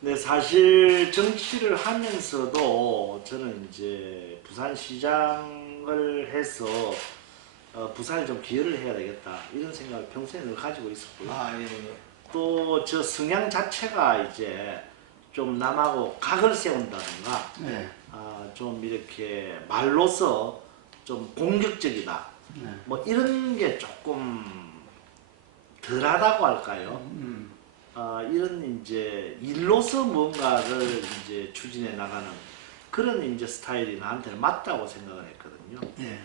네, 사실 정치를 하면서도 저는 이제 부산시장을 해서 부산에 좀 기여를 해야 되겠다 이런 생각을 평소에 늘 가지고 있었고요. 예, 예. 또 저 성향 자체가 이제 좀 남하고 각을 세운다든가 네. 좀 이렇게 말로서 좀 공격적이다 네. 뭐 이런 게 조금 덜하다고 할까요? 이런 이제 일로서 뭔가를 이제 추진해 나가는 그런 이제 스타일이 나한테는 맞다고 생각을 했거든요. 네.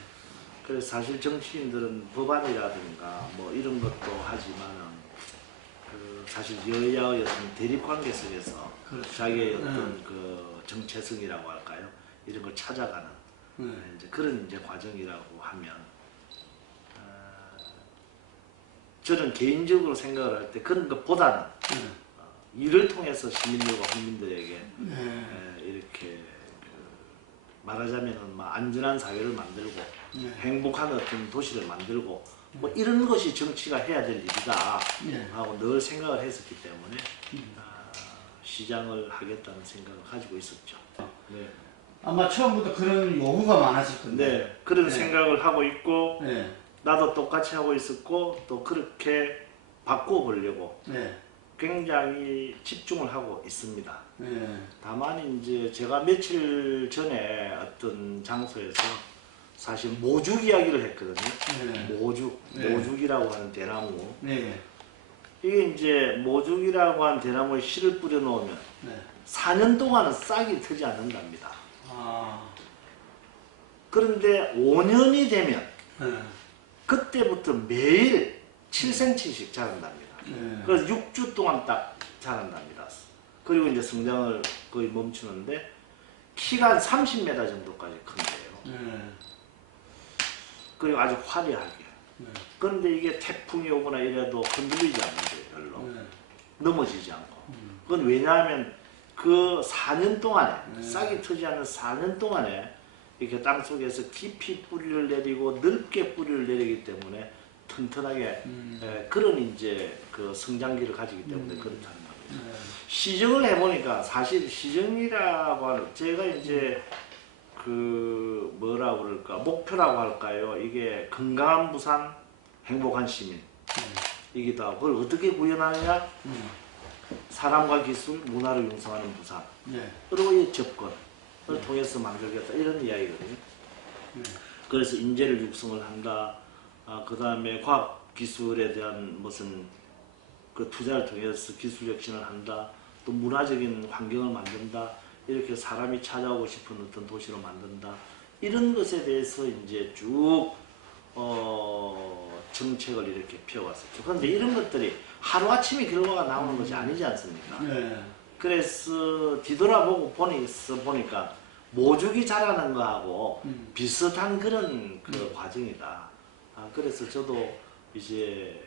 그래서 사실 정치인들은 법안이라든가 뭐 이런 것도 하지만은 사실 여야의 어떤 대립 관계 속에서 그렇죠. 자기의 어떤 그 정체성이라고 할까요? 이런 걸 찾아가는 이제 그런 이제 과정이라고 하면 저는 개인적으로 생각을 할 때 그런 것보다는 일을 통해서 시민들과 국민들에게 이렇게 말하자면은 안전한 사회를 만들고 행복한 어떤 도시를 만들고 뭐 이런 것이 정치가 해야 될 일이다 하고 늘 생각을 했었기 때문에 시장을 하겠다는 생각을 가지고 있었죠. 네. 아마 처음부터 그런 요구가 많았을 건데. 네, 그런 생각을 하고 있고 네. 나도 똑같이 하고 있었고 또 그렇게 바꾸어 보려고 굉장히 집중을 하고 있습니다. 다만 이제 제가 며칠 전에 어떤 장소에서 사실 모죽 이야기를 했거든요. 모죽이라고 하는 대나무. 이게 이제 모죽이라고 하는 대나무에 씨를 뿌려 놓으면 4년 동안은 싹이 트지 않는답니다. 그런데 5년이 되면 그때부터 매일 7cm씩 자란답니다. 그래서 6주 동안 딱 자란답니다. 그리고 이제 성장을 거의 멈추는데 키가 한 30m 정도까지 큰데요. 그리고 아주 화려하게. 그런데 이게 태풍이 오거나 이래도 흔들리지 않는데요, 별로. 넘어지지 않고. 그건 왜냐하면 그 4년 동안에, 싹이 트지 않는 4년 동안에 이렇게 땅속에서 깊이 뿌리를 내리고 넓게 뿌리를 내리기 때문에 튼튼하게 그런 이제 그 성장기를 가지기 때문에 그렇다는 거예요. 시정을 해보니까 사실 시정이라고 하는 제가 이제 그 뭐라고 그럴까 목표라고 할까요? 이게 건강한 부산, 행복한 시민이기도 하고 그걸 어떻게 구현하느냐? 사람과 기술, 문화를 융성하는 부산. 그리고 이 접근을 통해서 만들겠다 이런 이야기거든요. 그래서 인재를 육성을 한다. 그 다음에 과학 기술에 대한 무슨 그 투자를 통해서 기술 혁신을 한다. 또 문화적인 환경을 만든다. 이렇게 사람이 찾아오고 싶은 어떤 도시로 만든다. 이런 것에 대해서 이제 쭉 정책을 이렇게 펴왔었죠. 그런데 이런 것들이 하루아침에 결과가 나오는 것이 아니지 않습니까? 그래서 뒤돌아보고 보니까 모죽이 자라는 거하고 비슷한 그런 그 과정이다. 그래서 저도 이제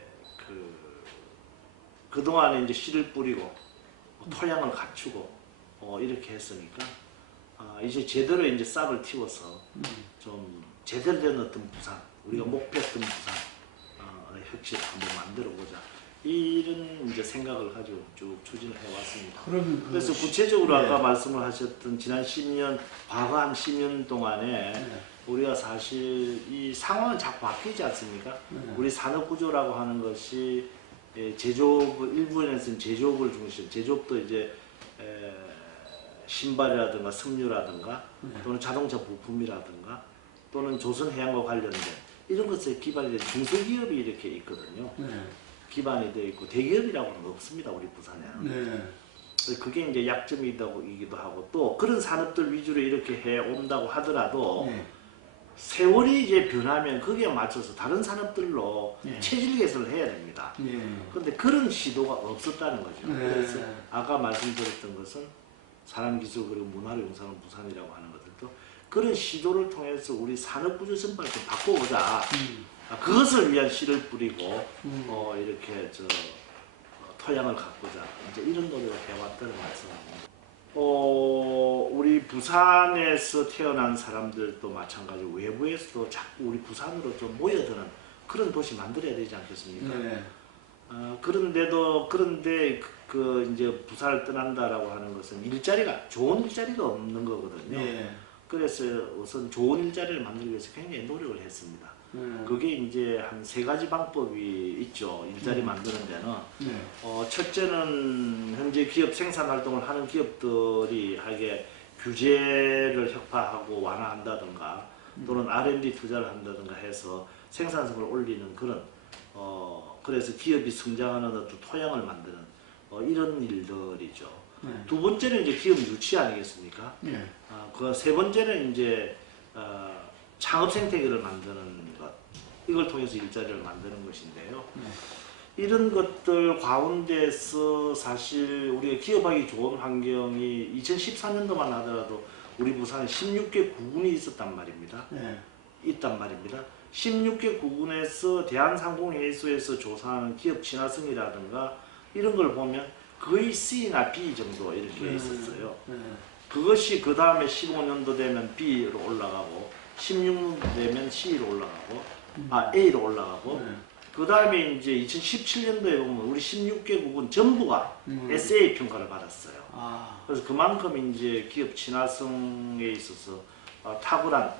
그동안에 이제 씨를 뿌리고 토양을 갖추고 이렇게 했으니까 이제 제대로 이제 싹을 틔워서 좀 제대로 된 어떤 부산, 우리가 목표했던 부산 혁신 한번 만들어 보자. 이런 이제 생각을 가지고 쭉 추진을 해왔습니다. 그래서 구체적으로 아까 말씀을 하셨던 지난 10년, 과거 한 10년 동안에 우리가 사실 이 상황은 자꾸 바뀌지 않습니까? 우리 산업구조라고 하는 것이 제조업, 일부에서는 제조업을 중심, 제조업도 이제 신발이라든가 섬유라든가 또는 자동차 부품이라든가 또는 조선해양과 관련된 이런 것에 기반이 된 중소기업이 이렇게 있거든요. 기반이 되어 있고 대기업이라고는 없습니다. 우리 부산에는. 그게 이제 약점이기도 하고 또 그런 산업들 위주로 이렇게 해 온다고 하더라도 세월이 이제 변하면 거기에 맞춰서 다른 산업들로 체질 개선을 해야 됩니다. 그런데 그런 시도가 없었다는 거죠. 그래서 아까 말씀드렸던 것은 사람 기술 그리고 문화를 융성하는 부산이라고 하는 것들도 그런 시도를 통해서 우리 산업구조 전반을 좀 바꿔보자. 그것을 위한 씨를 뿌리고 이렇게 토양을 가꾸자. 이제 이런 노력을 해왔다는 말씀입니다. 우리 부산에서 태어난 사람들도 마찬가지로 외부에서도 자꾸 우리 부산으로 좀 모여드는 그런 도시 만들어야 되지 않겠습니까? 그런데 이제 부산을 떠난다라고 하는 것은 좋은 일자리가 없는 거거든요. 예. 그래서 우선 좋은 일자리를 만들기 위해서 굉장히 노력을 했습니다. 그게 이제 한 3가지 방법이 있죠. 일자리 만드는 데는. 첫째는 현재 기업 생산 활동을 하는 기업들이 하게 규제를 혁파하고 완화한다든가 또는 R&D 투자를 한다든가 해서 생산성을 올리는 그런 그래서 기업이 성장하는 어떤 토양을 만드는 이런 일들이죠. 두 번째는 이제 기업 유치 아니겠습니까? 그 세 번째는 이제 창업 생태계를 만드는 것, 이걸 통해서 일자리를 만드는 것인데요. 이런 것들 가운데서 사실 우리가 기업하기 좋은 환경이 2014년도만 하더라도 우리 부산에 16개 구군이 있었단 말입니다. 있단 말입니다. 16개 구군에서 대한상공회의소에서 조사하는 기업 친화성이라든가 이런 걸 보면 거의 C나 B 정도 이렇게 있었어요. 그것이 그 다음에 15년도 되면 B로 올라가고 16년도 되면 C로 올라가고 A로 올라가고 그 다음에 이제 2017년도에 보면 우리 16개국은 전부가 SA 평가를 받았어요. 그래서 그만큼 이제 기업 친화성에 있어서 탁월한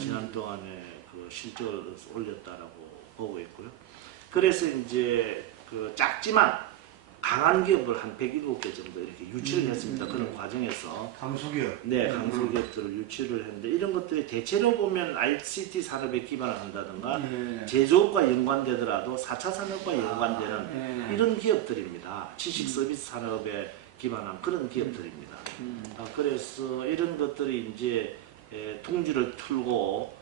지난 동안에 그 실적을 올렸다라고 보고 있고요. 그래서 이제 그 작지만 강한 기업을 한 107개 정도 이렇게 유치를 했습니다. 그런 과정에서. 강소기업. 네, 강소기업들을 유치를 했는데 이런 것들이 대체로 보면 ICT 산업에 기반을 한다든가 제조업과 연관되더라도 4차 산업과 연관되는 이런 기업들입니다. 지식 서비스 산업에 기반한 그런 기업들입니다. 그래서 이런 것들이 이제 둥지를 틀고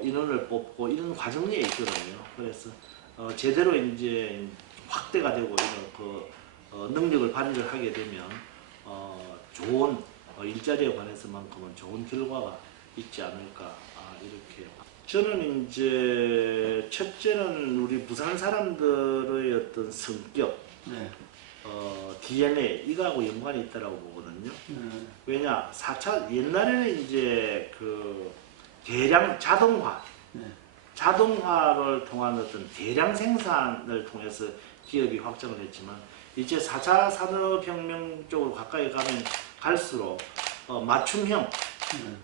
인원을 뽑고 이런 과정에 있거든요. 그래서 제대로 이제 확대가 되고 이런 능력을 발휘를 하게 되면 좋은 일자리에 관해서만큼은 좋은 결과가 있지 않을까 이렇게. 저는 이제 첫째는 우리 부산 사람들의 어떤 성격, DNA 이거하고 연관이 있다고 보거든요. 왜냐 4차 옛날에는 이제 그 대량 자동화를 통한 어떤 대량 생산을 통해서 기업이 확장을 했지만 이제 4차 산업혁명 쪽으로 가까이 가면 갈수록 맞춤형,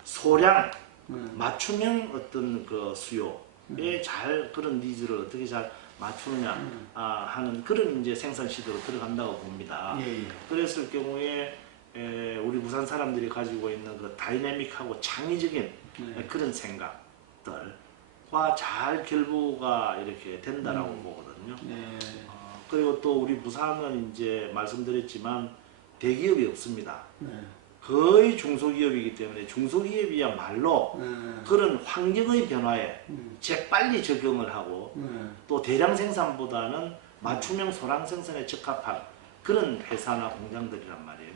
소량, 맞춤형 어떤 그 수요에 잘 그런 니즈를 어떻게 잘 맞추느냐 하는 그런 이제 생산 시도로 들어간다고 봅니다. 그랬을 경우에 우리 부산 사람들이 가지고 있는 그 다이내믹하고 창의적인 그런 생각들과 잘 결부가 이렇게 된다라고 보거든요. 그리고 또 우리 부산은 이제 말씀드렸지만 대기업이 없습니다. 거의 중소기업이기 때문에 중소기업이야말로 그런 환경의 변화에 재빨리 적용을 하고 또 대량 생산보다는 맞춤형 소량 생산에 적합한 그런 회사나 공장들이란 말이에요.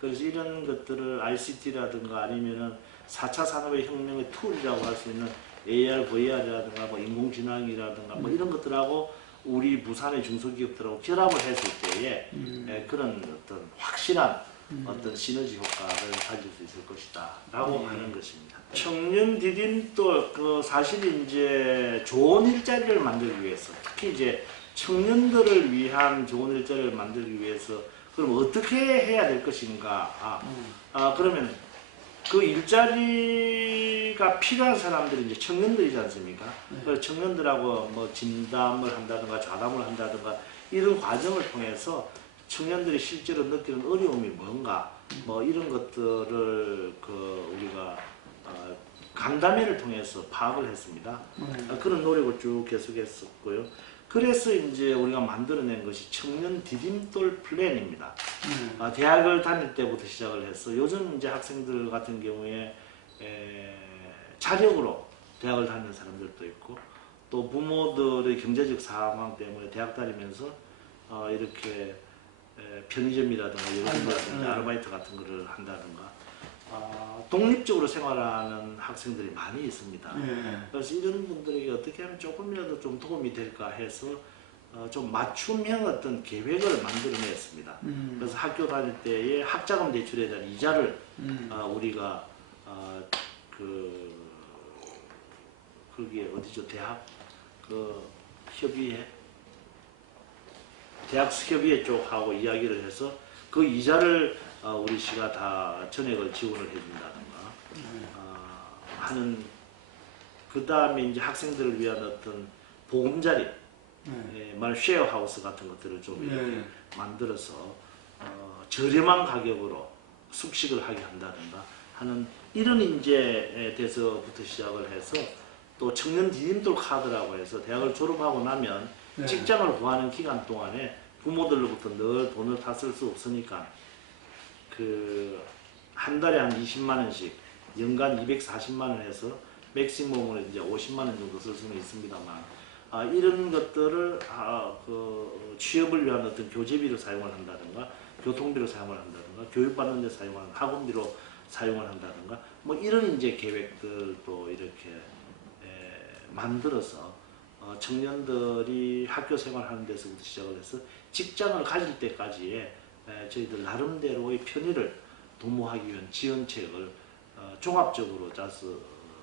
그래서 이런 것들을 ICT라든가 아니면은 4차 산업의 혁명의 툴이라고 할 수 있는 AR, VR이라든가 뭐 인공지능이라든가 뭐 이런 것들하고 우리 부산의 중소기업들하고 결합을 했을 때에 그런 어떤 확실한 어떤 시너지 효과를 가질 수 있을 것이다 라고 하는 것입니다. 청년 디딤돌 그 사실 이제 좋은 일자리를 만들기 위해서 특히 이제 청년들을 위한 좋은 일자리를 만들기 위해서 그럼 어떻게 해야 될 것인가? 그러면 그 일자리가 필요한 사람들이 이제 청년들이지 않습니까? 그래서 청년들하고 뭐 진담을 한다든가 좌담을 한다든가 이런 과정을 통해서 청년들이 실제로 느끼는 어려움이 뭔가 뭐 이런 것들을 우리가 간담회를 통해서 파악을 했습니다. 그런 노력을 쭉 계속했었고요. 그래서 이제 우리가 만들어낸 것이 청년 디딤돌 플랜입니다. 대학을 다닐 때부터 시작을 해서 요즘 이제 학생들 같은 경우에 자력으로 대학을 다니는 사람들도 있고 또 부모들의 경제적 상황 때문에 대학 다니면서 이렇게 편의점이라든가 이런 거 아르바이트 같은 거를 한다든가 독립적으로 생활하는 학생들이 많이 있습니다. 그래서 이런 분들에게 어떻게 하면 조금이라도 좀 도움이 될까 해서 좀 맞춤형 어떤 계획을 만들어냈습니다. 그래서 학교 다닐 때에 학자금 대출에 대한 이자를 우리가 거기에 어디죠? 대학 그 협의회 대학협의회 쪽하고 이야기를 해서 그 이자를 우리 시가 다 전액을 지원을 해준다든가 하는, 그 다음에 이제 학생들을 위한 어떤 보금자리, 말 쉐어하우스 같은 것들을 좀 이렇게 만들어서 저렴한 가격으로 숙식을 하게 한다든가 하는 이런 인재에 대해서부터 시작을 해서, 또 청년 디딤돌 카드라고 해서 대학을 졸업하고 나면 직장을 구하는 기간 동안에 부모들로부터 늘 돈을 다 쓸 수 없으니까 그 한 달에 한 20만 원씩 연간 240만 원 해서 맥시멈으로 이제 50만 원 정도 쓸 수는 있습니다만, 이런 것들을 그 취업을 위한 어떤 교재비로 사용을 한다든가 교통비로 사용을 한다든가 교육받는 데 사용하는 학원비로 사용을 한다든가 뭐 이런 이제 계획들도 이렇게 만들어서 청년들이 학교 생활하는 데서부터 시작을 해서 직장을 가질 때까지의 저희들 나름대로의 편의를 도모하기 위한 지원책을 종합적으로 짜서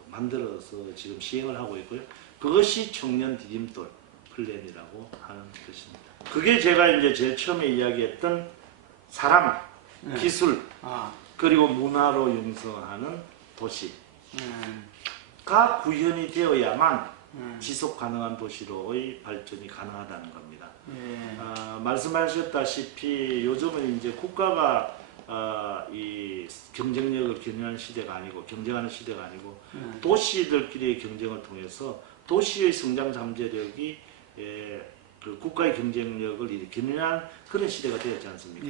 만들어서 지금 시행을 하고 있고요. 그것이 청년 디딤돌 플랜이라고 하는 것입니다. 그게 제가 이제 제일 처음에 이야기했던 사람, 기술, 그리고 문화로 융성하는 도시가 구현이 되어야만 지속 가능한 도시로의 발전이 가능하다는 겁니다. 말씀하셨다시피 요즘은 이제 국가가 이 경쟁력을 겨냥하는 시대가 아니고 경쟁하는 시대가 아니고 도시들끼리의 경쟁을 통해서 도시의 성장 잠재력이 그 국가의 경쟁력을 겨냥한 그런 시대가 되었지 않습니까?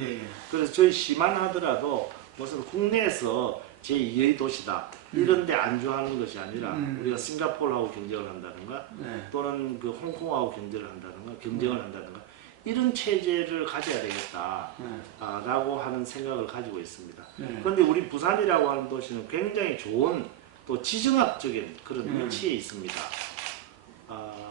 그래서 저희 시만 하더라도 무슨 국내에서 제2의 도시다 이런 데 안주하는 것이 아니라 우리가 싱가포르하고 경쟁을 한다든가 또는 그 홍콩하고 경쟁을 한다든가 이런 체제를 가져야 되겠다 라고 하는 생각을 가지고 있습니다. 그런데 우리 부산이라고 하는 도시는 굉장히 좋은 또 지정학적인 그런 위치에 있습니다.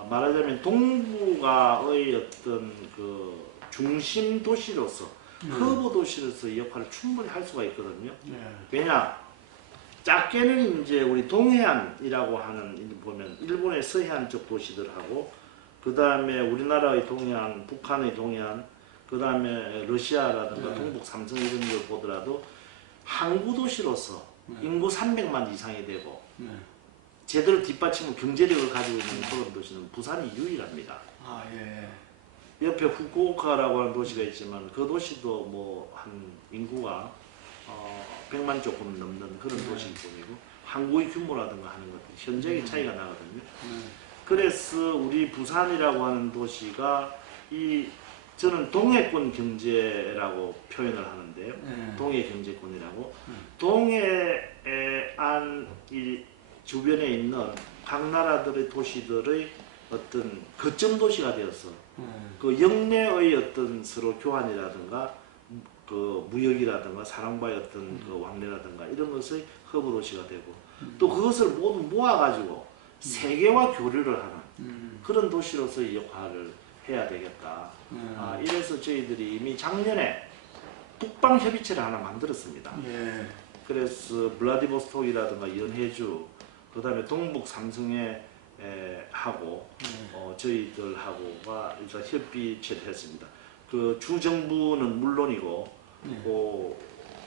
말하자면 동부가의 어떤 그 중심 도시로서 허브 도시로서 역할을 충분히 할 수가 있거든요. 왜냐? 작게는 이제 우리 동해안이라고 하는 보면 일본의 서해안 쪽 도시들하고 그 다음에 우리나라의 동해안, 북한의 동해안, 그 다음에 러시아라든가 동북 삼성 이런 걸 보더라도 항구 도시로서 인구 300만 이상이 되고 제대로 뒷받침을 경제력을 가지고 있는 그런 도시는 부산이 유일합니다. 옆에 후쿠오카라고 하는 도시가 있지만 그 도시도 뭐 한 인구가 100만 조금 넘는 그런 도시일 뿐이고 항구의 규모라든가 하는 것들이 현저하게 차이가 나거든요. 그래서 우리 부산이라고 하는 도시가 저는 동해권 경제라고 표현을 하는데요. 동해 경제권이라고. 동해안 이 주변에 있는 각 나라들의 도시들의 어떤 거점 도시가 되어서 그 영내의 어떤 서로 교환이라든가 그 무역이라든가 사람과의 어떤 그 왕래라든가 이런 것의 허브 도시가 되고 또 그것을 모두 모아가지고 세계와 교류를 하는 그런 도시로서의 역할을 해야 되겠다. 이래서 저희들이 이미 작년에 북방협의체를 하나 만들었습니다. 그래서 블라디보스톡이라든가 연해주, 그 다음에 동북 삼성에 하고 저희들하고가 일단 협의체를 했습니다. 그 주정부는 물론이고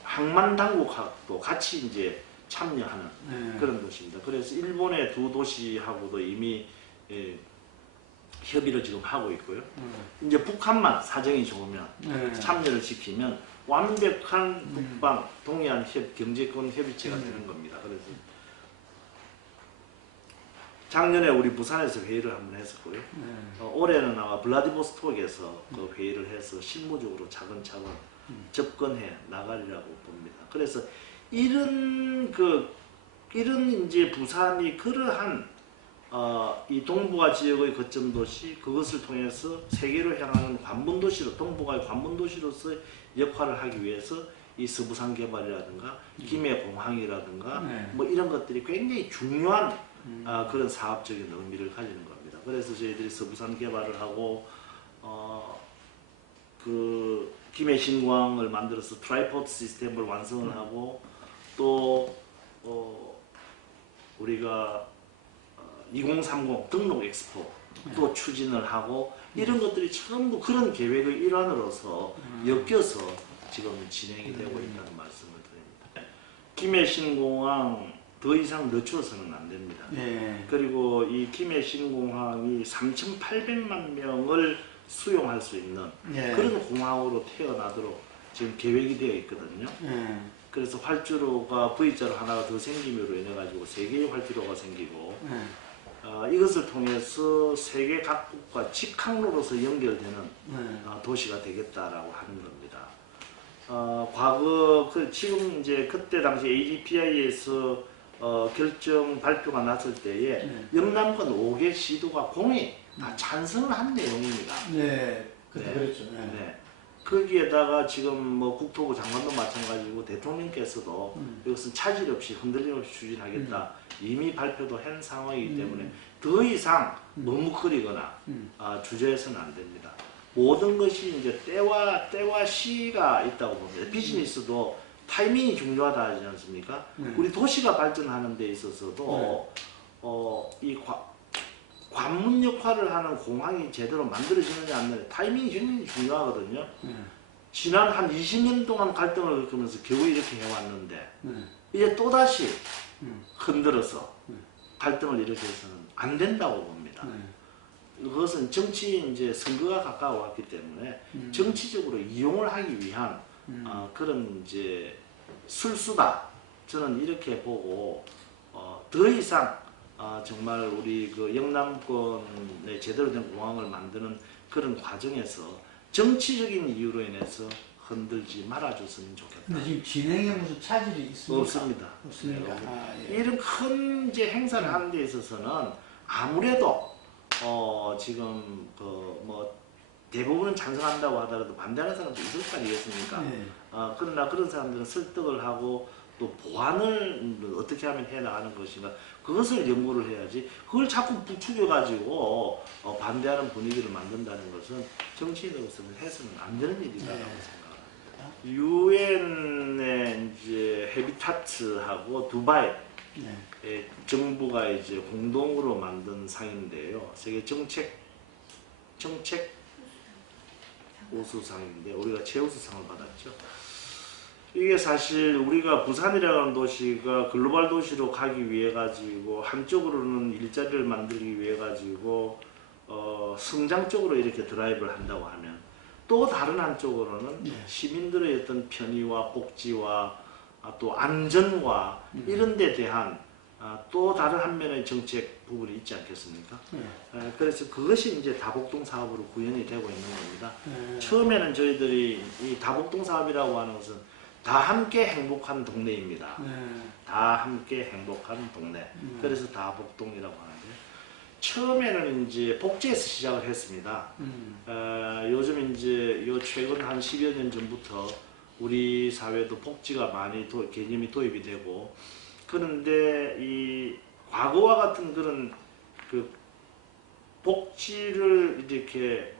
항만 당국하고도 같이 이제 참여하는 그런 도시입니다. 그래서 일본의 두 도시하고도 이미 협의를 지금 하고 있고요. 이제 북한만 사정이 좋으면 참여를 시키면 완벽한 북방 동해안 경제권 협의체가 되는 겁니다. 그래서 작년에 우리 부산에서 회의를 한번 했었고요. 올해는 아마 블라디보스톡에서 그 회의를 해서 실무적으로 차근차근 접근해 나가리라고 봅니다. 그래서 이런 이제 부산이 그러한 이 동북아 지역의 거점 도시 그것을 통해서 세계로 향하는 관문 도시로 동북아의 관문 도시로서 역할을 하기 위해서 이 서부산 개발이라든가 김해 공항이라든가 뭐 이런 것들이 굉장히 중요한 그런 사업적인 의미를 가지는 겁니다. 그래서 저희들이 서부산 개발을 하고 그 김해 신공항을 만들어서 트라이포드 시스템을 완성을 하고 또 우리가 2030 등록 엑스포 또 추진을 하고 이런 것들이 전부 그런 계획의 일환으로서 엮여서 지금 진행이 되고 있다는 말씀을 드립니다. 김해 신공항 더 이상 늦춰서는 안 됩니다. 네. 그리고 이 김해 신공항이 3,800만 명을 수용할 수 있는 네. 그런 공항으로 태어나도록 지금 계획이 되어 있거든요. 네. 그래서 활주로가 V자로 하나가 더 생김으로 인해 가지고 3개의 활주로가 생기고 네. 이것을 통해서 세계 각국과 직항로로서 연결되는 네. 도시가 되겠다라고 하는 겁니다. 과거 지금 이제 그때 당시 ADPI에서 결정 발표가 났을 때에 영남권 5개 시도가 공히 다 찬성을 한 내용입니다. 네. 그때 네. 그랬죠. 네. 네. 거기에다가 지금 뭐 국토부 장관도 마찬가지고 대통령께서도 이것은 차질 없이 흔들림 없이 추진하겠다 이미 발표도 한 상황이기 때문에 더 이상 머뭇거리거나 주저해서는 안 됩니다. 모든 것이 이제 때와 시가 있다고 봅니다. 비즈니스도 타이밍이 중요하다 하지 않습니까? 우리 도시가 발전하는 데 있어서도 이 관문 역할을 하는 공항이 제대로 만들어지느냐 안 되느냐 타이밍이 굉장히 중요하거든요. 지난 한 20년 동안 갈등을 겪으면서 겨우 이렇게 해왔는데 이제 또다시 흔들어서 갈등을 일으켜서는 안 된다고 봅니다. 그것은 정치 이제 선거가 가까워 왔기 때문에 정치적으로 이용을 하기 위한 그런 이제 술수다. 저는 이렇게 보고 더 이상 정말 우리 그 영남권에 제대로 된 공항을 만드는 그런 과정에서 정치적인 이유로 인해서 흔들지 말아줬으면 좋겠다. 근데 지금 진행에 무슨 차질이 있습니까? 없습니다. 없습니까? 네, 이런 큰 이제 행사를 하는 데 있어서는 아무래도 지금 그 뭐 대부분은 찬성한다고 하더라도 반대하는 사람도 있을 거 아니겠습니까? 네. 그러나 그런 사람들은 설득을 하고 또 보완을 어떻게 하면 해나가는 것인가 그것을 연구를 해야지 그걸 자꾸 부추겨 가지고 반대하는 분위기를 만든다는 것은 정치인으로서는 해서는 안 되는 일이라고 생각합니다. 유엔의 이제 헤비타트하고 두바이 정부가 이제 공동으로 만든 상인데요. 세계 정책 우수상인데 우리가 최우수상을 받았죠. 이게 사실 우리가 부산이라는 도시가 글로벌 도시로 가기 위해 가지고 한쪽으로는 일자리를 만들기 위해 가지고 성장 쪽으로 이렇게 드라이브를 한다고 하면 또 다른 한쪽으로는 시민들의 어떤 편의와 복지와 또 안전과 이런 데 대한 또 다른 한 면의 정책 부분이 있지 않겠습니까? 그래서 그것이 이제 다복동 사업으로 구현이 되고 있는 겁니다. 처음에는 저희들이 이 다복동 사업이라고 하는 것은 다 함께 행복한 동네입니다. 다 함께 행복한 동네. 그래서 다복동이라고 하는데 처음에는 이제 복지에서 시작을 했습니다. 요즘 이제 요 최근 한 10여 년 전부터 우리 사회도 복지가 많이 개념이 도입이 되고 그런데 이 과거와 같은 그런 그 복지를 이렇게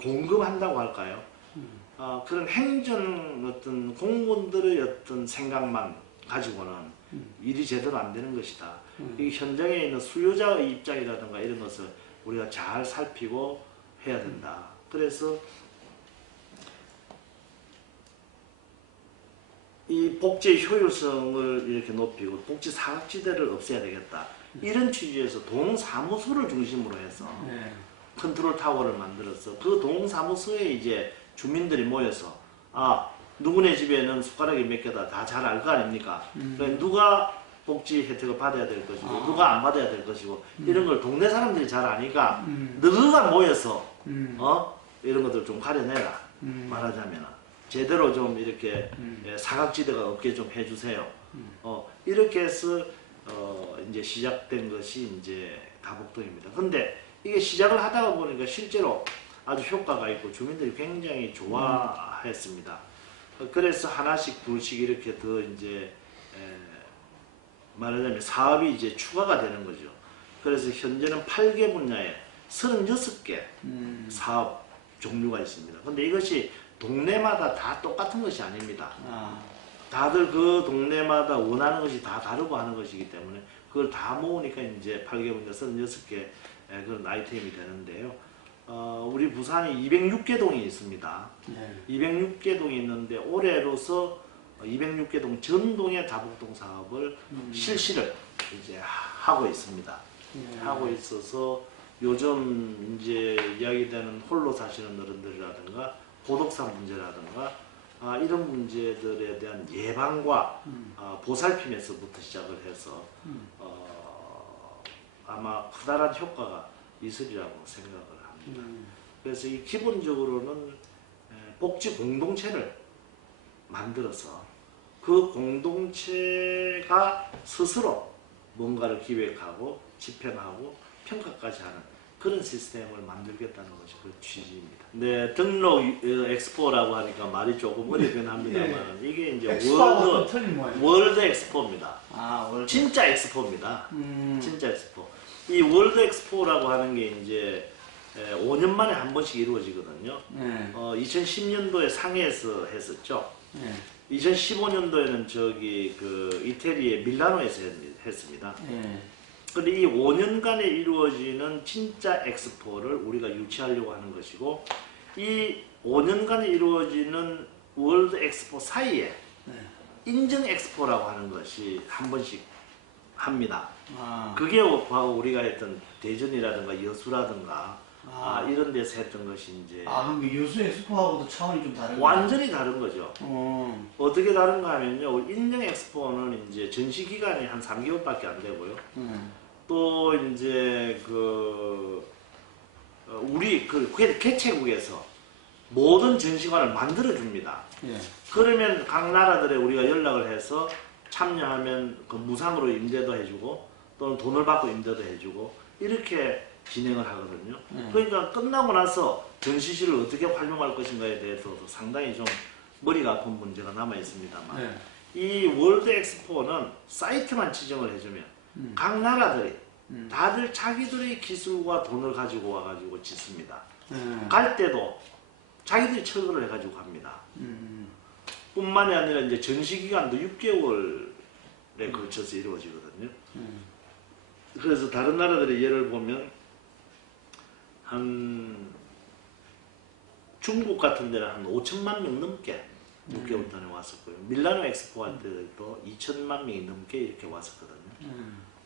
공급한다고 할까요? 그런 행정 어떤 공무원들의 어떤 생각만 가지고는 일이 제대로 안 되는 것이다. 이 현장에 있는 수요자의 입장이라든가 이런 것을 우리가 잘 살피고 해야 된다. 그래서 이 복지의 효율성을 이렇게 높이고 복지 사각지대를 없애야 되겠다. 이런 취지에서 동사무소를 중심으로 해서 컨트롤 타워를 만들어서 그 동사무소에 이제 주민들이 모여서 누구네 집에는 숟가락이 몇 개다 다 잘 알 거 아닙니까? 그러니까 누가 복지 혜택을 받아야 될 것이고 누가 안 받아야 될 것이고 이런 걸 동네 사람들이 잘 아니까 너가 모여서 이런 것들 좀 가려내라 말하자면 제대로 좀 이렇게 사각지대가 없게 좀 해주세요. 이렇게 해서 이제 시작된 것이 이제 다복동입니다. 근데 이게 시작을 하다가 보니까 실제로 아주 효과가 있고 주민들이 굉장히 좋아했습니다. 그래서 하나씩 둘씩 이렇게 더 이제 말하자면 사업이 이제 추가가 되는 거죠. 그래서 현재는 8개 분야에 36개 사업 종류가 있습니다. 근데 이것이 동네마다 다 똑같은 것이 아닙니다. 다들 그 동네마다 원하는 것이 다 다르고 하는 것이기 때문에 그걸 다 모으니까 이제 8개 분야 36개 그런 아이템이 되는데요. 우리 부산에 206개 동이 있습니다. 네. 206개 동이 있는데 올해로서 206개 동 전동의 다복동 사업을 실시를 이제 하고 있습니다. 하고 있어서 요즘 이제 이야기되는 홀로 사시는 어른들이라든가 고독사 문제라든가 이런 문제들에 대한 예방과 보살핌에서부터 시작을 해서 아마 커다란 효과가 있으리라고 생각을 합니다. 그래서 이 기본적으로는 복지 공동체를 만들어서 그 공동체가 스스로 뭔가를 기획하고 집행하고 평가까지 하는 그런 시스템을 만들겠다는 것이 그 취지입니다. 네, 등록 엑스포라고 하니까 말이 조금 어렵긴 합니다만 이게 이제 월드 엑스포입니다. 진짜 엑스포입니다. 진짜 엑스포. 이 월드 엑스포라고 하는 게 이제 5년 만에 한 번씩 이루어지거든요. 2010년도에 상해에서 했었죠. 2015년도에는 저기 그 이태리의 밀라노에서 했습니다. 근데 이 5년간에 이루어지는 진짜 엑스포를 우리가 유치하려고 하는 것이고, 이 5년간에 이루어지는 월드 엑스포 사이에 인증 엑스포라고 하는 것이 한 번씩 합니다. 그게 바로 우리가 했던 대전이라든가 여수라든가 이런 데서 했던 것이 이제 그럼 여수 엑스포하고도 차원이 좀 다른 완전히 다른 거죠. 어떻게 다른가 하면요, 인증 엑스포는 이제 전시 기간이 한 3개월밖에 안 되고요. 또 이제 우리 개최국에서 모든 전시관을 만들어 줍니다. 그러면 각 나라들에 우리가 연락을 해서 참여하면 그 무상으로 임대도 해주고 또는 돈을 받고 임대도 해주고 이렇게 진행을 하거든요. 그러니까 끝나고 나서 전시실을 어떻게 활용할 것인가에 대해서도 상당히 좀 머리가 아픈 문제가 남아 있습니다만 이 월드 엑스포는 사이트만 지정을 해주면 각 나라들이 다들 자기들의 기술과 돈을 가지고 와가지고 짓습니다. 갈 때도 자기들이 철거를 해가지고 갑니다. 뿐만이 아니라 이제 전시 기간도 6개월에 걸쳐서 이루어지거든요. 그래서 다른 나라들의 예를 보면 한 중국 같은 데는 한 5천만 명 넘게 6개월 동안에 왔었고요. 밀라노 엑스포 할 때도 2천만 명이 넘게 이렇게 왔었거든요.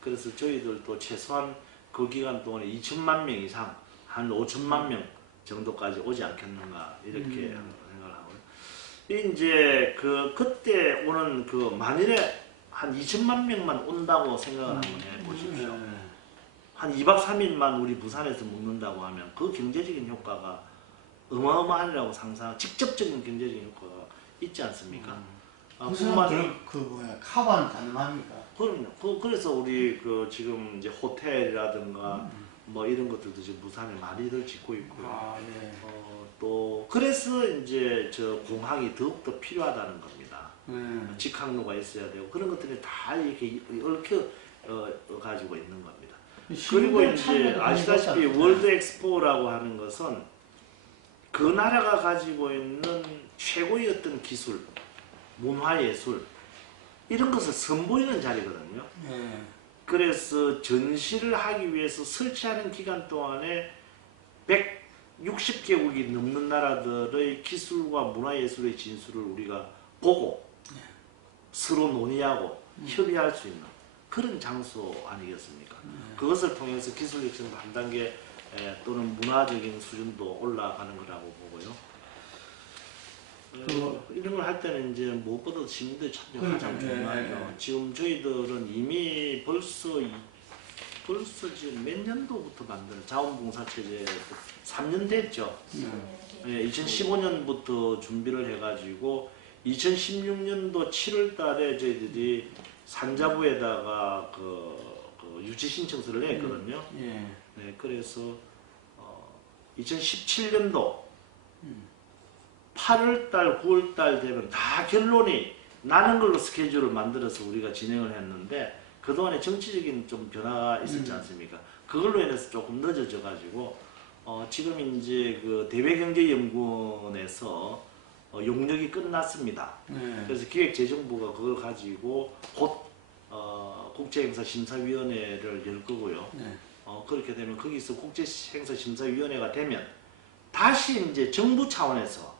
그래서 저희들도 최소한 그 기간 동안에 2천만 명 이상, 한 5천만 명 정도까지 오지 않겠는가 이렇게 생각을 하고요. 이제 그때 오는 만일에 한 2천만 명만 온다고 생각을 한번 해보십시오. 한 2박 3일만 우리 부산에서 먹는다고 하면 그 경제적인 효과가 어마어마하리라고 직접적인 경제적인 효과가 있지 않습니까? 카바는 가능합니까? 그럼요. 그래서 우리 지금 이제 호텔이라든가 뭐 이런 것들도 지금 부산에 많이들 짓고 있고요. 또 그래서 이제 저 공항이 더욱더 필요하다는 겁니다. 직항로가 있어야 되고 그런 것들이 다 이렇게 얽혀 가지고 있는 겁니다. 그리고 이제 아시다시피 월드 엑스포라고 하는 것은 그 나라가 가지고 있는 최고의 어떤 기술, 문화예술 이런 것을 선보이는 자리거든요. 그래서 전시를 하기 위해서 설치하는 기간 동안에 160개국이 넘는 나라들의 기술과 문화예술의 진수를 우리가 보고 서로 논의하고 협의할 수 있는 그런 장소 아니겠습니까? 그것을 통해서 기술 혁신도 한 단계 또는 문화적인 수준도 올라가는 거라고 보고요. 이런 걸 할 때는 이제 무엇보다 시민들 참여가 가장 중요하죠. 지금 저희들은 이미 벌써 지금 몇 년도부터 만든 자원봉사체제 3년 됐죠. 2015년부터 준비를 해가지고 2016년도 7월 달에 저희들이 산자부에다가 유치 신청서를 냈거든요. 네, 그래서 2017년도 8월달, 9월달 되면 다 결론이 나는 걸로 스케줄을 만들어서 우리가 진행을 했는데 그동안에 정치적인 좀 변화가 있었지 않습니까? 그걸로 인해서 조금 늦어져 가지고 지금 이제 대외경제연구원에서 용역이 끝났습니다. 그래서 기획재정부가 그걸 가지고 곧 국제행사심사위원회를 열 거고요. 그렇게 되면 거기서 국제행사심사위원회가 되면 다시 이제 정부 차원에서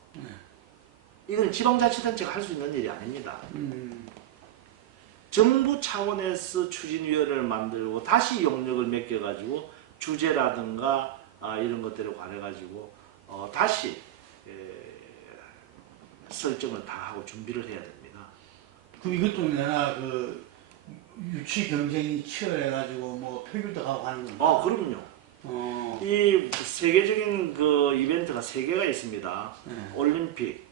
이건 지방자치단체가 할 수 있는 일이 아닙니다. 정부 차원에서 추진위원회를 만들고 다시 용역을 맡겨가지고 주제라든가 이런 것들을 관해가지고 다시 설정을 다 하고 준비를 해야 됩니다. 그럼 이것도 내가 그 유치 경쟁이 치열해가지고 뭐 표결도 가고 하는 겁니까? 그럼요. 이 세계적인 그 이벤트가 3개가 있습니다. 올림픽,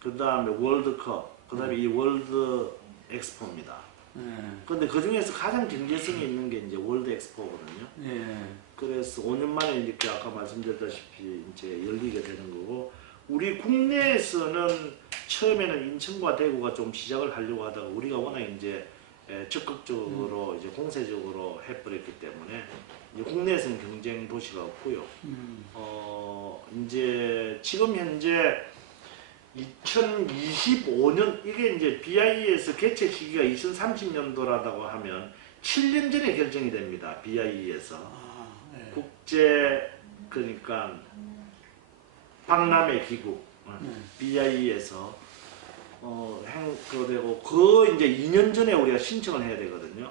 그 다음에 월드컵, 그 다음에 이 월드 엑스포입니다. 근데 그 중에서 가장 경제성이 있는 게 이제 월드 엑스포거든요. 그래서 5년 만에 이렇게 아까 말씀드렸다시피 이제 열리게 되는 거고, 우리 국내에서는 처음에는 인천과 대구가 좀 시작을 하려고 하다가 우리가 워낙 이제 적극적으로 이제 공세적으로 해버렸기 때문에 이제 국내에서는 경쟁 도시가 없고요. 이제 지금 현재 2025년 이게 이제 BIE에서 개최 시기가 2030년도라고 하면 7년 전에 결정이 됩니다. BIE에서 국제 그러니까 박람회 기구 BIE에서 되고 그 이제 2년 전에 우리가 신청을 해야 되거든요.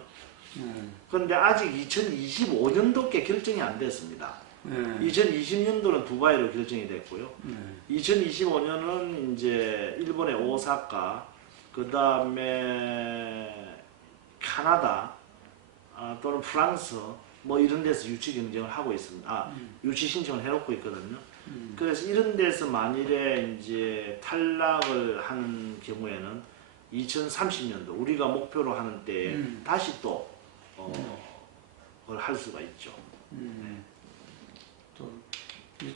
그런데 아직 2025년도께 결정이 안 됐습니다. 2020년도는 두바이로 결정이 됐고요. 2025년은 이제 일본의 오사카, 그 다음에 캐나다 또는 프랑스 뭐 이런 데서 유치 경쟁을 하고 있습니다. 유치 신청을 해놓고 있거든요. 그래서 이런 데서 만일에 이제 탈락을 하는 경우에는 2030년도 우리가 목표로 하는 때에 다시 또 그걸 할 수가 있죠.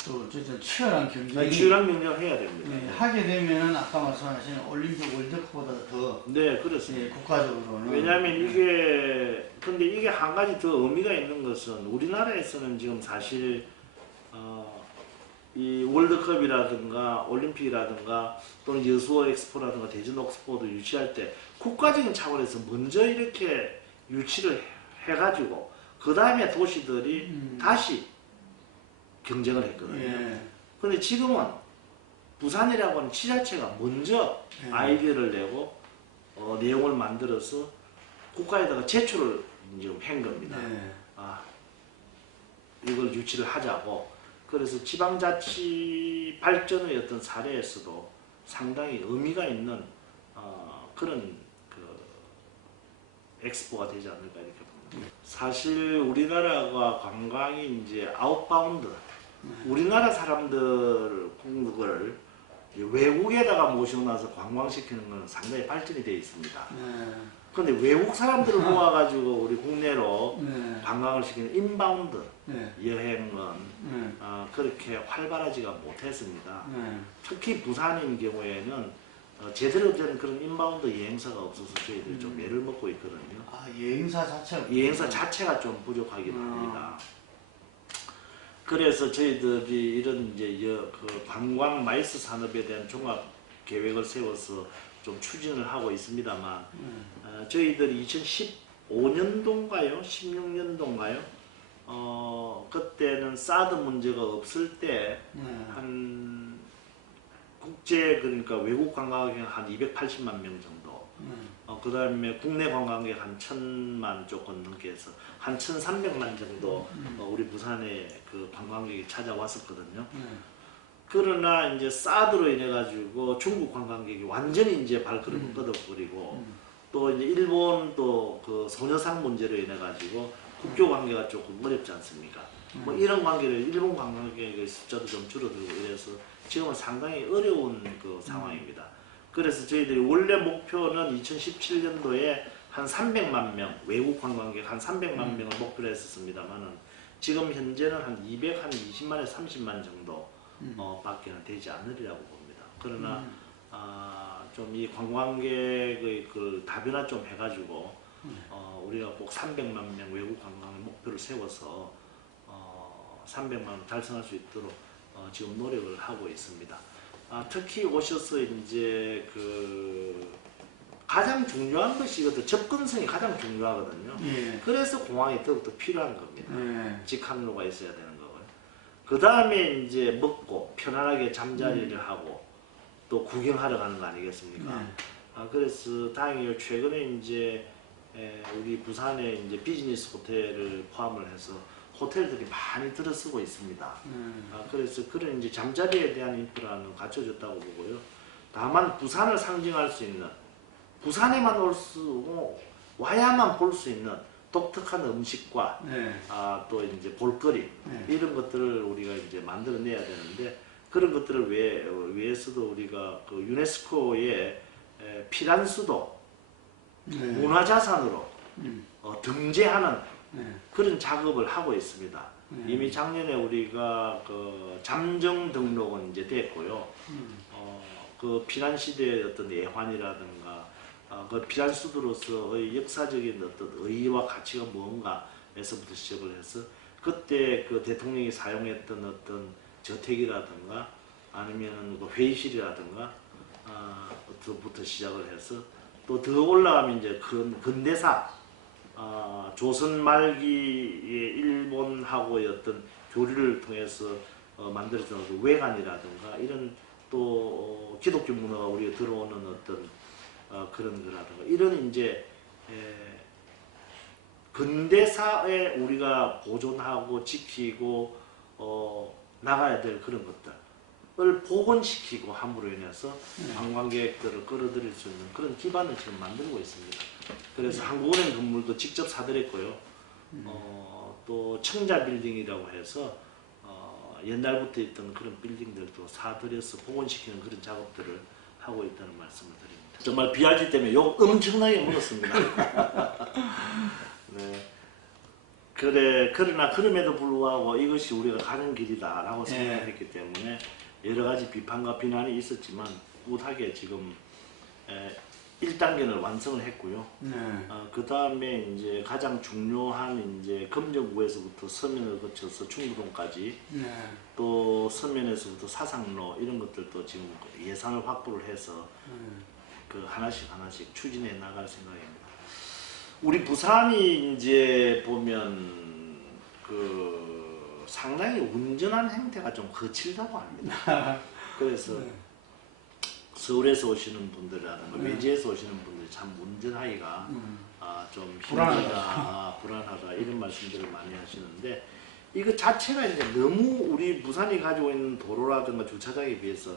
또 어쨌든 치열한 경쟁이 치열한 경쟁을 해야 됩니다. 하게 되면은 아까 말씀하신 올림픽 월드컵보다 더 네, 그렇습니다. 국가적으로는 왜냐하면 이게 근데 이게 한 가지 더 의미가 있는 것은 우리나라에서는 지금 사실 이 월드컵이라든가 올림픽이라든가 또는 여수어 엑스포라든가 대전 엑스포도 유치할 때 국가적인 차원에서 먼저 이렇게 유치를 해가지고 그 다음에 도시들이 다시 경쟁을 했거든요. 그런데 지금은 부산이라고 하는 지자체가 먼저 아이디어를 내고 내용을 만들어서 국가에다가 제출을 지금 한 겁니다. 이걸 유치를 하자고. 그래서 지방자치 발전의 어떤 사례에서도 상당히 의미가 있는 그런 그 엑스포가 되지 않을까 이렇게 봅니다. 사실 우리나라가 관광이 이제 아웃바운드, 우리나라 사람들 공국을 외국에다가 모셔놔서 관광시키는 것은 상당히 발전이 되어 있습니다. 그런데 외국 사람들을 모아가지고 우리 국내로 관광을 시키는 인바운드 여행은 그렇게 활발하지가 못했습니다. 특히 부산인 경우에는 제대로 된 그런 인바운드 여행사가 없어서 저희들이 좀 애를 먹고 있거든요. 여행사 자체가 좀 부족하긴 합니다. 그래서 저희들이 이런 이제 그 관광 마이스 산업에 대한 종합 계획을 세워서 좀 추진을 하고 있습니다만 저희들이 2015년도인가요? 16년도인가요? 그때는 사드 문제가 없을 때 한 국제 그러니까 외국 관광객 한 280만 명 정도 그 다음에 국내 관광객 한 1000만 조금 넘게 해서 한 1300만 정도 우리 부산에 그 관광객이 찾아왔었거든요. 그러나 이제 사드로 인해 가지고 중국 관광객이 완전히 이제 발걸음을 걷어버리고 또 이제 일본도 그 소녀상 문제로 인해 가지고 국교 관계가 조금 어렵지 않습니까? 뭐 이런 관계를 일본 관광객의 숫자도 좀 줄어들고 이래서 지금은 상당히 어려운 그 상황입니다. 그래서 저희들이 원래 목표는 2017년도에 한 300만 명 외국 관광객 한 300만 명을 목표로 했었습니다만은 지금 현재는 한 220만에서 30만 정도 밖에 되지 않으리라고 봅니다. 그러나 좀 이 관광객의 그 다변화 좀 해가지고 우리가 꼭 300만 명 외국 관광객 목표를 세워서 300만 명 달성할 수 있도록 지금 노력을 하고 있습니다. 특히 오셔서 이제 그 가장 중요한 것이 이것도 접근성이 가장 중요하거든요. 예. 그래서 공항이 더욱더 필요한 겁니다. 예. 직항로가 있어야 되는 거고요. 그 다음에 이제 먹고 편안하게 잠자리를 하고 또 구경하러 가는 거 아니겠습니까? 그래서 다행히 최근에 이제 우리 부산에 이제 비즈니스 호텔을 포함을 해서 호텔들이 많이 들어서고 있습니다. 그래서 그런 이제 잠자리에 대한 인프라는 갖춰졌다고 보고요. 다만 부산을 상징할 수 있는 부산에만 와야만 볼 수 있는 독특한 음식과 또 이제 볼거리 이런 것들을 우리가 이제 만들어내야 되는데 그런 것들을 위해서도 우리가 그 유네스코의 피란수도 문화자산으로 등재하는 그런 작업을 하고 있습니다. 이미 작년에 우리가 그 잠정 등록은 이제 됐고요. 그 피란 시대의 어떤 예환이라든가 그 피란수도로서의 역사적인 어떤 의의와 가치가 무언가에서부터 시작을 해서 그때 그 대통령이 사용했던 어떤 저택이라든가 아니면 그 회의실이라든가 부터 시작을 해서 또 더 올라가면 이제 근대사 조선 말기의 일본하고의 어떤 교류를 통해서 만들어진 그 외관이라든가 이런 또 기독교 문화가 우리가 들어오는 어떤 그런 거라든가 이런 이제 근대사에 우리가 보존하고 지키고 나가야 될 그런 것들을 복원시키고 함으로 인해서 관광객들을 끌어들일 수 있는 그런 기반을 지금 만들고 있습니다. 그래서 한국은행 건물도 직접 사들였고요. 또 청자 빌딩이라고 해서 옛날부터 있던 그런 빌딩들도 사들여서 복원시키는 그런 작업들을 하고 있다는 말씀을 드립니다. 정말 BRT 때문에 욕 엄청나게 먹었습니다. 네. 그러나 그럼에도 불구하고 이것이 우리가 가는 길이다라고 생각했기 때문에 여러 가지 비판과 비난이 있었지만 꿋하게 지금 1단계를 완성을 했고요. 그 다음에 이제 가장 중요한 이제 금정구에서부터 서면을 거쳐서 충무동까지 또 서면에서부터 사상로 이런 것들도 지금 예산을 확보를 해서 그 하나씩 추진해 나갈 생각입니다. 우리 부산이 이제 보면 그 상당히 운전한 행태가 좀 거칠다고 합니다. 그래서 서울에서 오시는 분들이라든가 외지에서 오시는 분들이 참 운전하기가 좀 힘들다, 불안하다 이런 말씀들을 많이 하시는데 이거 자체가 이제 너무 우리 부산이 가지고 있는 도로라든가 주차장에 비해서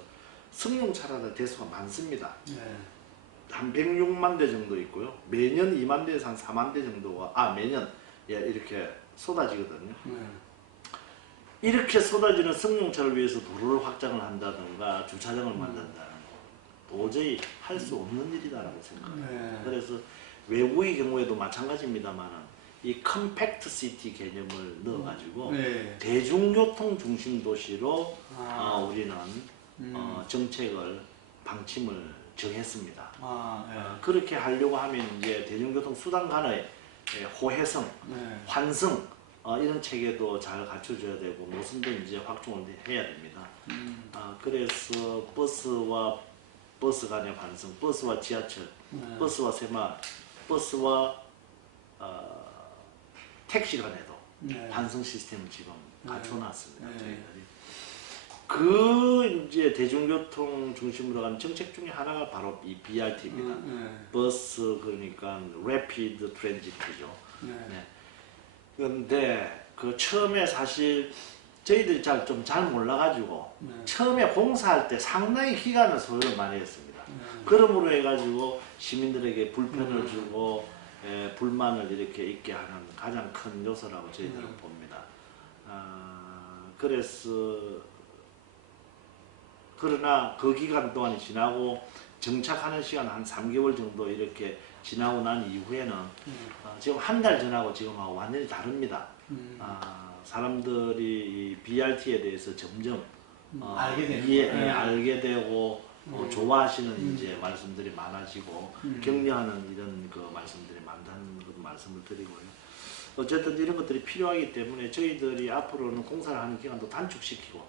승용차라는 대수가 많습니다. 한 106만 대 정도 있고요. 매년 2만 대에서 한 4만 대 정도가 매년 이렇게 쏟아지거든요. 이렇게 쏟아지는 승용차를 위해서 도로를 확장을 한다든가 주차장을 만든다는 거 도저히 할 수 없는 일이다라고 생각합니다. 그래서 외국의 경우에도 마찬가지입니다만 이 컴팩트 시티 개념을 넣어가지고 대중교통 중심 도시로 우리는 정책을 방침을 정했습니다. 그렇게 하려고 하면 이제 대중교통 수단 간의 호혜성, 환승 이런 체계도 잘 갖춰줘야 되고 노선도 이제 확충을 해야 됩니다. 그래서 버스 간의 환승, 버스와 지하철, 버스와 새마을, 버스와 택시 간에도 환승 시스템을 지금 갖춰놨습니다. 저희들이. 그 이제 대중교통 중심으로 간 정책 중에 하나가 바로 이 BRT입니다. 버스 그러니까 Rapid Transit죠. 그런데 그 처음에 사실 저희들이 좀 잘 몰라가지고 처음에 공사할 때 상당히 기간을 소요를 많이 했습니다. 그러므로 해가지고 시민들에게 불편을 주고 불만을 이렇게 있게 하는 가장 큰 요소라고 저희들은 봅니다. 그러나 그 기간 동안이 지나고 정착하는 시간 한 3개월 정도 이렇게 지나고 난 이후에는 지금 한 달 전하고 지금하고 완전히 다릅니다. 사람들이 이 BRT에 대해서 점점 알게 되고 좋아하시는 이제 말씀들이 많아지고 격려하는 이런 그 말씀들이 많다는 그 말씀을 드리고요. 어쨌든 이런 것들이 필요하기 때문에 저희들이 앞으로는 공사를 하는 기간도 단축시키고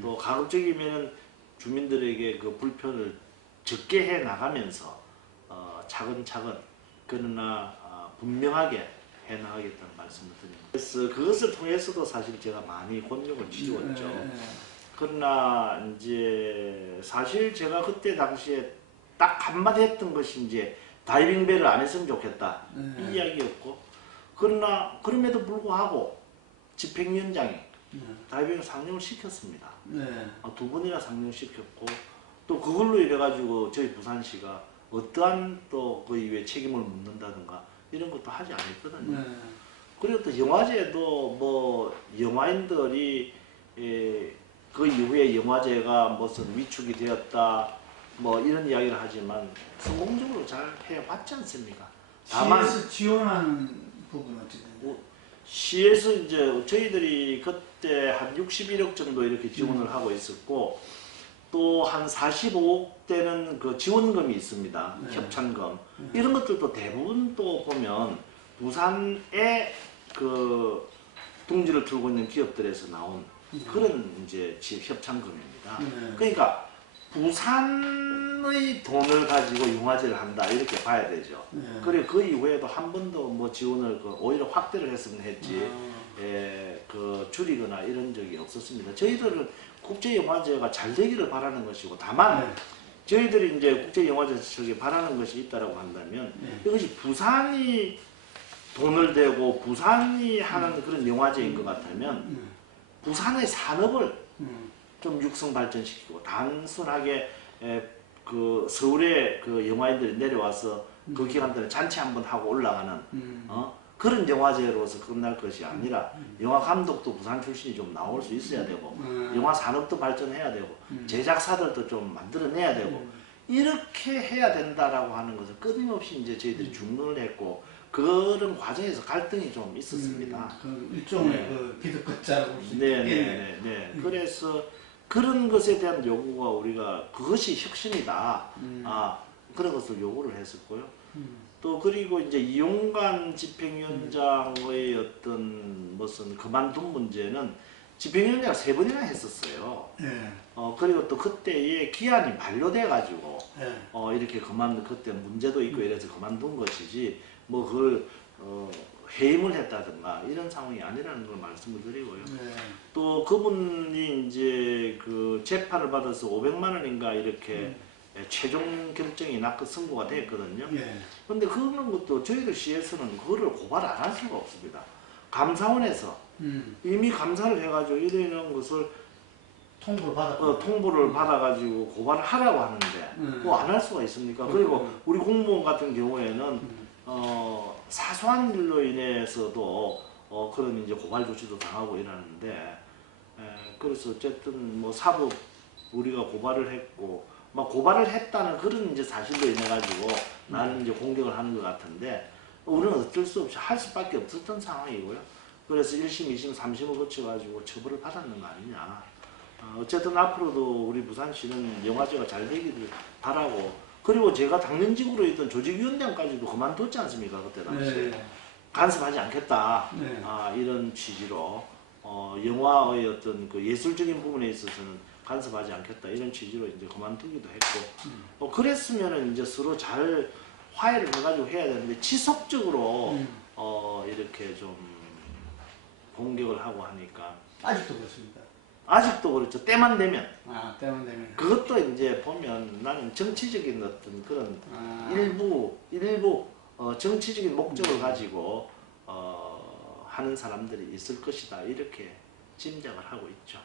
또 가급적이면 주민들에게 그 불편을 적게 해 나가면서 차근차근 그러나 분명하게 해나가겠다는 말씀을 드립니다. 그래서 그것을 통해서도 사실 제가 많이 곤욕을 치루었죠. 그러나 이제 사실 제가 그때 당시에 딱 한마디 했던 것이 이제 다이빙벨을 안 했으면 좋겠다 이 이야기였고, 그러나 그럼에도 불구하고 집행위원장이 다이빙을 상영을 시켰습니다. 두 번이나 상영시켰고, 또 그걸로 이래 가지고 저희 부산시가 어떠한 또 그 이후에 책임을 묻는다든가 이런 것도 하지 않았거든요. 그리고 또 영화제도 뭐 영화인들이 그 이후에 영화제가 무슨 위축이 되었다 뭐 이런 이야기를 하지만 성공적으로 잘 해왔지 않습니까? 다만 시에서 지원하는 부분은 어떻게 되나요? 시에서 이제 저희들이 그때 한 61억 정도 이렇게 지원을 하고 있었고, 또 한 45억 대는 그 지원금이 있습니다. 협찬금. 이런 것들도 대부분 또 보면 부산에 그 둥지를 틀고 있는 기업들에서 나온 그런 이제 협찬금입니다. 그러니까 부산의 돈을 가지고 영화제를 한다 이렇게 봐야 되죠. 그리고 그 이후에도 한 번도 뭐 지원을 오히려 확대를 했으면 했지 그 줄이거나 이런 적이 없었습니다. 저희들은 국제영화제가 잘 되기를 바라는 것이고, 다만 저희들이 이제 국제영화제 측에 바라는 것이 있다라고 한다면 이것이 부산이 돈을 대고 부산이 하는 그런 영화제인 것 같으면 부산의 산업을 좀 육성 발전시키고, 단순하게 그 서울에 그 영화인들이 내려와서 그 기간 동안 잔치 한번 하고 올라가는 그런 영화제로서 끝날 것이 아니라 영화 감독도 부산 출신이 좀 나올 수 있어야 되고, 영화 산업도 발전해야 되고, 제작사들도 좀 만들어내야 되고, 이렇게 해야 된다라고 하는 것을 끊임없이 이제 저희들이 주문을 했고, 그런 과정에서 갈등이 좀 있었습니다. 그 일종의 그 비드끝자라고 볼 수 있겠네요. 네네네. 그래서 그런 것에 대한 요구가 우리가 그것이 혁신이다. 그런 것을 요구를 했었고요. 또 그리고 이제 이용관 집행위원장의 어떤 무슨 그만둔 문제는 집행위원장이 3번이나 했었어요. 그리고 또 그때의 기한이 만료돼 가지고 이렇게 그때 문제도 있고 이래서 그만둔 것이지, 뭐 그걸 해임을 했다든가 이런 상황이 아니라는 걸 말씀을 드리고요. 또 그분이 이제 그 재판을 받아서 500만 원인가 이렇게 최종 결정이 났고 선고가 됐거든요. 그런데 그런 것도 저희들 시에서는 그거를 고발 안 할 수가 없습니다. 감사원에서 이미 감사를 해가지고 이런 것을 통보를 받아가지고 고발을 하라고 하는데 뭐 안 할 수가 있습니까? 그리고 우리 공무원 같은 경우에는 사소한 일로 인해서도 그런 이제 고발 조치도 당하고 이러는데, 그래서 어쨌든 뭐 사법 우리가 고발을 했고, 막 고발을 했다는 그런 이제 사실로 인해 가지고 나는 이제 공격을 하는 것 같은데, 우리는 어쩔 수 없이 할 수밖에 없었던 상황이고요. 그래서 1심, 2심, 3심을 거쳐가지고 처벌을 받았는 거 아니냐. 어쨌든 앞으로도 우리 부산시는 영화제가 잘 되기를 바라고, 그리고 제가 당연직으로 있던 조직위원장까지도 그만뒀지 않습니까? 그때 당시에. 간섭하지 않겠다. 이런 취지로 영화의 어떤 그 예술적인 부분에 있어서는 간섭하지 않겠다 이런 취지로 이제 그만두기도 했고, 그랬으면은 이제 서로 잘 화해를 해가지고 해야 되는데 지속적으로 이렇게 좀 공격을 하고 하니까 아직도 그렇습니까? 아직도 그렇죠. 때만 되면. 때만 되면. 그것도 이제 보면 나는 정치적인 어떤 그런 일부 정치적인 목적을 가지고 하는 사람들이 있을 것이다 이렇게 짐작을 하고 있죠.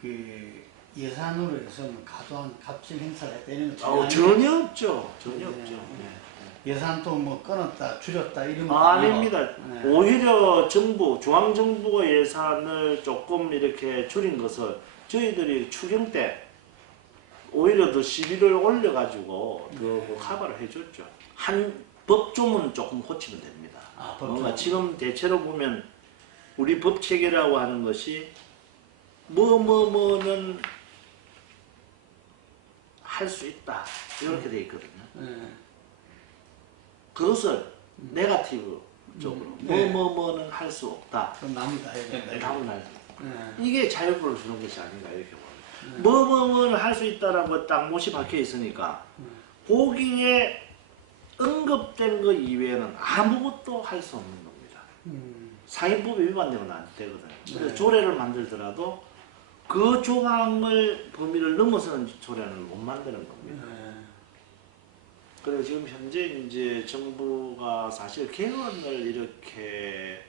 그 예산으로 해서 과도한 갑질 행사를 했다는 건 전혀 없죠. 전혀 없죠. 예산도 뭐 끊었다, 줄였다 이런 거 아닙니다. 오히려 중앙정부가 예산을 조금 이렇게 줄인 것을 저희들이 추경 때 오히려 더 시비를 올려가지고 더 커버를 해줬죠. 한 법조문 조금 고치면 됩니다. 뭔가 지금 대체로 보면 우리 법 체계라고 하는 것이 뭐는 할 수 있다 이렇게 돼 있거든요. 그것을 네거티브 쪽으로 뭐는 할 수 없다. 그럼 남을 다 해야 된다. 남을 다 해야 된다. 이게 자유를 주는 것이 아닌가 이렇게 봅니다. 뭐는 할 수 있다라고 딱 못이 박혀 있으니까 거기에 언급된 것 이외에는 아무것도 할 수 없는 겁니다. 상임법에 위반되면 안 되거든요. 그래서 네. 조례를 만들더라도 그 조항을 범위를 넘어서는 조례는 못 만드는 겁니다. 네. 그래서 지금 현재 이제 정부가 사실 개헌을 이렇게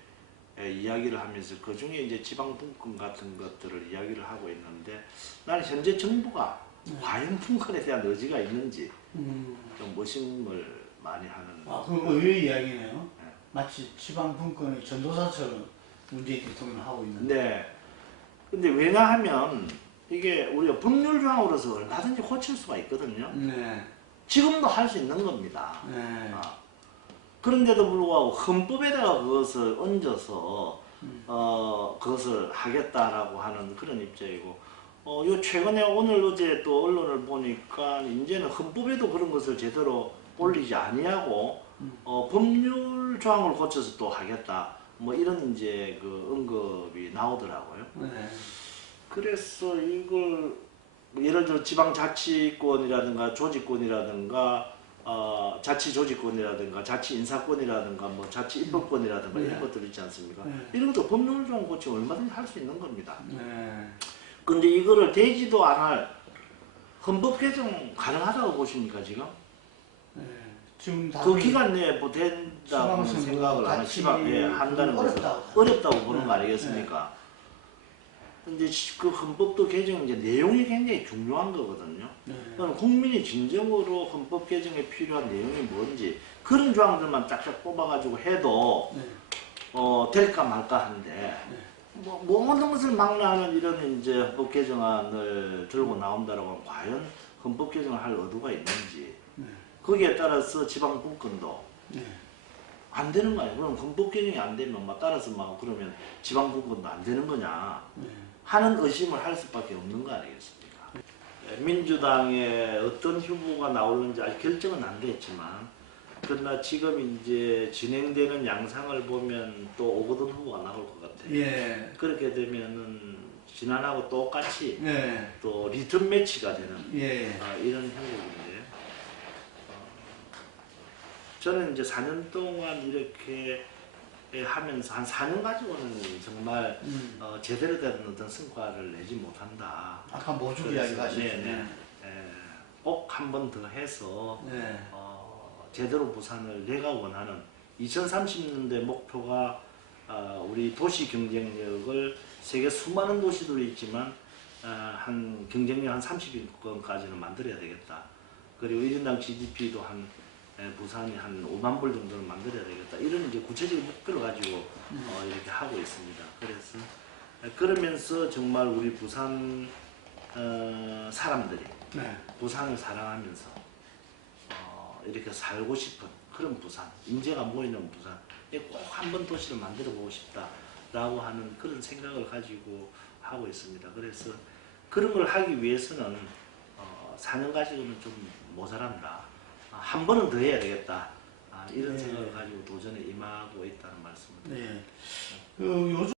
이야기를 하면서 그 중에 이제 지방분권 같은 것들을 이야기를 하고 있는데 나는 현재 정부가 과연 분권에 대한 의지가 있는지 좀 의심을 많이 하는. 그건 의외의 이야기네요. 네. 마치 지방분권의 전도사처럼 문재인 대통령이 하고 있는데. 네. 근데 왜냐하면 이게 우리가 법률 조항으로서 얼마든지 고칠 수가 있거든요. 네. 지금도 할 수 있는 겁니다. 네. 그런데도 불구하고 헌법에다가 그것을 얹어서 그것을 하겠다라고 하는 그런 입장이고, 요 최근에 오늘 어제 또 언론을 보니까 이제는 헌법에도 그런 것을 제대로 올리지 아니하고 법률 조항을 고쳐서 또 하겠다, 뭐 이런 이제 그 언급이 나오더라고요. 네. 그래서 이걸 예를 들어 지방자치권이라든가 조직권이라든가 자치조직권이라든가 자치인사권이라든가 뭐 자치입법권이라든가 네. 이런 것들 있지 않습니까? 네. 이런 것도 법률 조항 고치면 얼마든지 할 수 있는 겁니다. 네. 근데 이거를 되지도 않을 헌법 개정 가능하다고 보십니까 지금? 네. 지금 그 기간 내에 뭐 된다고 생각을 안 한다는 것은 어렵다고 보는 거 아니겠습니까? 근데 그 헌법도 개정 이제 내용이 굉장히 중요한 거거든요. 그럼 국민이 진정으로 헌법 개정에 필요한 내용이 뭔지 그런 조항들만 짝짝 뽑아가지고 해도 될까 말까 한데 뭐 모든 것을 망라하는 이런 이제 헌법 개정안을 들고 나온다라고 하면 과연 헌법 개정을 할 의도가 있는지 거기에 따라서 지방 분권도 안 되는 거 아니에요. 그럼 헌법 개정이 안 되면 막 따라서 막 그러면 지방 분권도 안 되는 거냐 하는 의심을 할 수밖에 없는 거 아니겠습니까? 민주당의 어떤 후보가 나오는지 아직 결정은 안 됐지만 그러나 지금 이제 진행되는 양상을 보면 또 오거돈 후보가 나올 것 같아요. 예. 그렇게 되면은 지난하고 똑같이 네. 또 리턴 매치가 되는 예. 이런 형국인데 저는 이제 4년 동안 이렇게 하면서 한 4년 가지고는 정말 제대로 된 어떤 성과를 내지 못한다. 아까 모주 이야기 하셨잖아요. 꼭 한 번 더 해서 네. 제대로 부산을 내가 원하는 2030년대 목표가 우리 도시 경쟁력을 세계 수많은 도시들이 있지만 한 경쟁력 한 30위권까지는 만들어야 되겠다. 그리고 1인당 GDP도 한 부산이 한 5만 불 정도는 만들어야 되겠다. 이런 이제 구체적인 목표를 가지고 이렇게 하고 있습니다. 그래서 그러면서 정말 우리 부산 사람들이 부산을 사랑하면서 이렇게 살고 싶은 그런 부산, 인재가 모이는 부산, 꼭 한 번 도시를 만들어 보고 싶다라고 하는 그런 생각을 가지고 하고 있습니다. 그래서 그런 걸 하기 위해서는 4년 가지고는 좀 모자란다. 한 번은 더 해야 되겠다. 이런 생각을 가지고 도전에 임하고 있다는 말씀을 드립니다. 네. 그 요즘